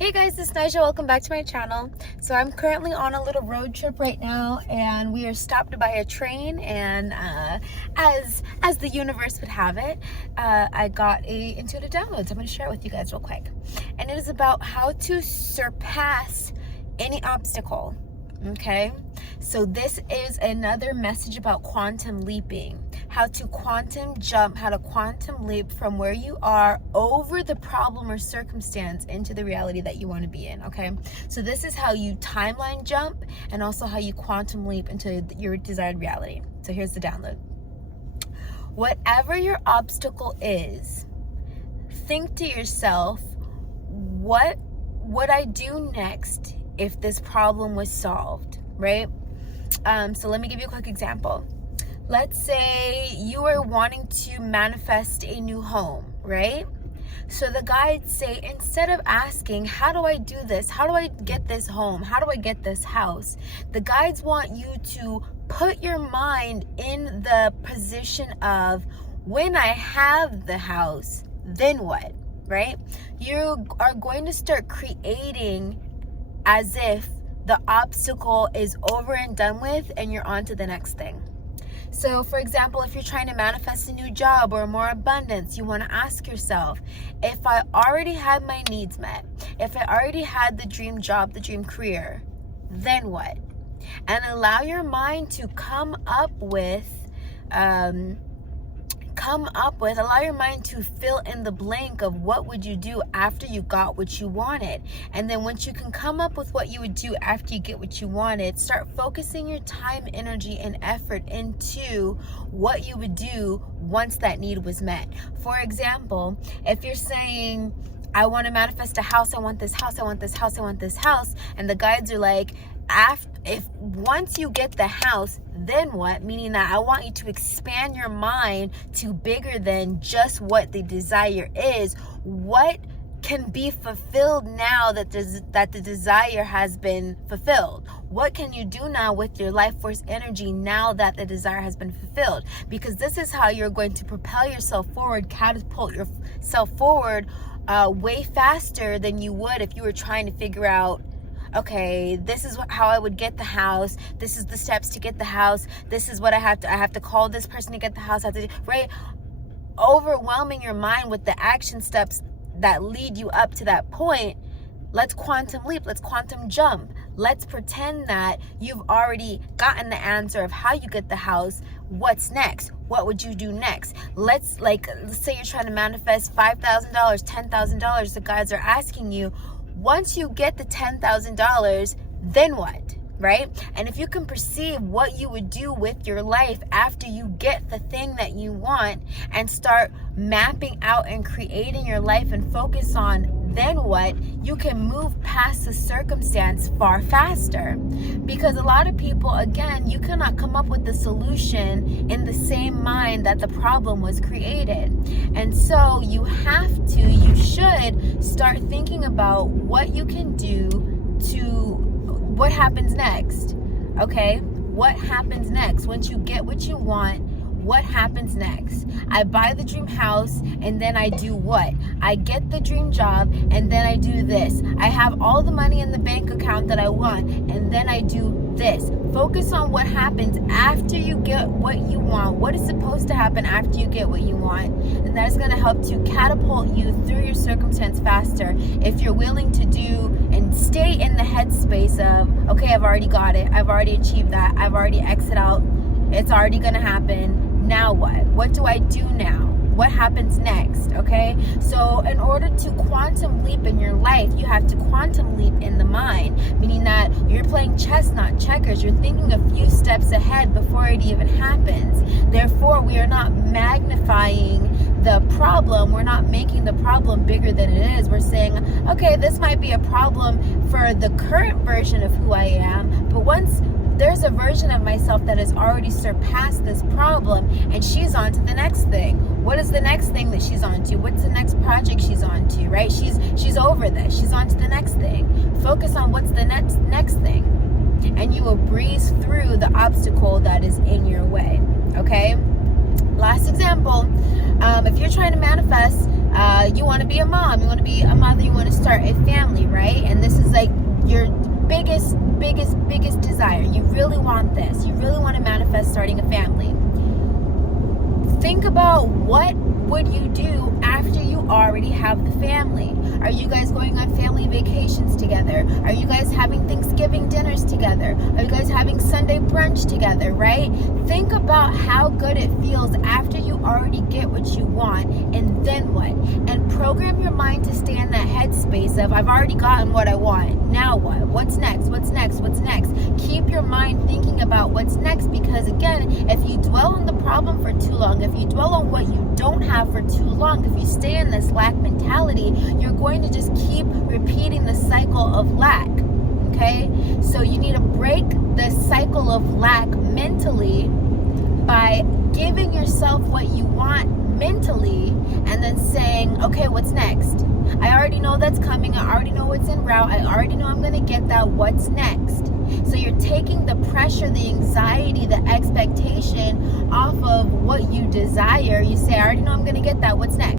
Hey guys, it's Nigel. Welcome back to my channel. So I'm currently on a little road trip right now, and we are stopped by a train. And as the universe would have it, I got a intuitive download. So I'm going to share it with you guys real quick. And it is about how to surpass any obstacle. Okay, so this is another message about quantum leaping, how to quantum jump, how to quantum leap from where you are over the problem or circumstance into the reality that you want to be in. Okay, so this is how you timeline jump and also how you quantum leap into your desired reality. So here's the download. Whatever your obstacle is, think to yourself, what would I do next if this problem was solved, right? So let me give you a quick example. Let's say you are wanting to manifest a new home, right? So the guides say, instead of asking, how do I do this? How do I get this home? How do I get this house? The guides want you to put your mind in the position of, when I have the house, then what, right? You are going to start creating as if the obstacle is over and done with and you're on to the next thing. So for example, if you're trying to manifest a new job or more abundance, you want to ask yourself, if I already had my needs met, if I already had the dream job, the dream career, then what? And allow your mind to allow your mind to fill in the blank of what would you do after you got what you wanted. And then once you can come up with what you would do after you get what you wanted, start focusing your time, energy, and effort into what you would do once that need was met. For example, if you're saying, I want to manifest a house, I want this house, I want this house, I want this house, and the guides are like, if once you get the house, then what? Meaning that I want you to expand your mind to bigger than just what the desire is. What can be fulfilled now that the desire has been fulfilled? What can you do now with your life force energy now that the desire has been fulfilled? Because this is how you're going to propel yourself forward, catapult yourself forward way faster than you would if you were trying to figure out, okay, this is how I would get the house. This is the steps to get the house. This is what I have to call this person to get the house. I have to do, right? Overwhelming your mind with the action steps that lead you up to that point. Let's quantum leap. Let's quantum jump. Let's pretend that you've already gotten the answer of how you get the house. What's next? What would you do next? Let's say you're trying to manifest $5,000, $10,000. The guides are asking you, once you get the $10,000, then what, right? And if you can perceive what you would do with your life after you get the thing that you want and start mapping out and creating your life and focus on then what, you can move past the circumstance far faster. Because a lot of people, again, you cannot come up with the solution in the same mind that the problem was created. And so you should start thinking about what you can do to what happens next. Okay, what happens next? Once you get what you want, what happens next? I buy the dream house and then I do what? I get the dream job and then I do this. I have all the money in the bank account that I want and then I do this. Focus on what happens after you get what you want. What is supposed to happen after you get what you want? And that is going to help to catapult you through your circumstance faster if you're willing to do and stay in the headspace of, okay, I've already got it. I've already achieved that. I've already exited out. It's already going to happen. Now what? What do I do now? What happens next? Okay, so in order to quantum leap in your life, you have to quantum leap in the mind, meaning that you're playing chess, not checkers. You're thinking a few steps ahead before it even happens. Therefore, we are not magnifying the problem. We're not making the problem bigger than it is. We're saying, okay, this might be a problem for the current version of who I am, but once there's a version of myself that has already surpassed this problem and she's on to the next thing. What is the next thing that she's on to? What's the next project she's on to, right? She's over this. She's on to the next thing. Focus on what's the next thing. And you will breeze through the obstacle that is in your way, okay? Last example, if you're trying to manifest, you want to be a mom, you want to be a mother, you want to start a family, right? like your biggest desire. You really want this. You really want to manifest starting a family. Think about what would you do after you already have the family. Are you guys going on family vacations together? Are you guys having Thanksgiving dinners together? Are you guys having Sunday brunch together, right? Think about how good it feels after you already get what you want, and then what? And program your mind to stay in that headspace of, I've already gotten what I want. Now what? What's next? What's next? What's next? Keep your mind thinking about what's next, because again, if you dwell on the problem for too long, if you dwell on what you don't have for too long, if you stay in this lack mentality, you're going to just keep repeating the cycle of lack. Okay? So you need to break the cycle of lack mentally by giving yourself what you want mentally, and then saying, okay, what's next? I already know that's coming. I already know what's en route. I already know I'm going to get that. What's next? So you're taking the pressure, the anxiety, the expectation off of what you desire. You say, I already know I'm going to get that. What's next?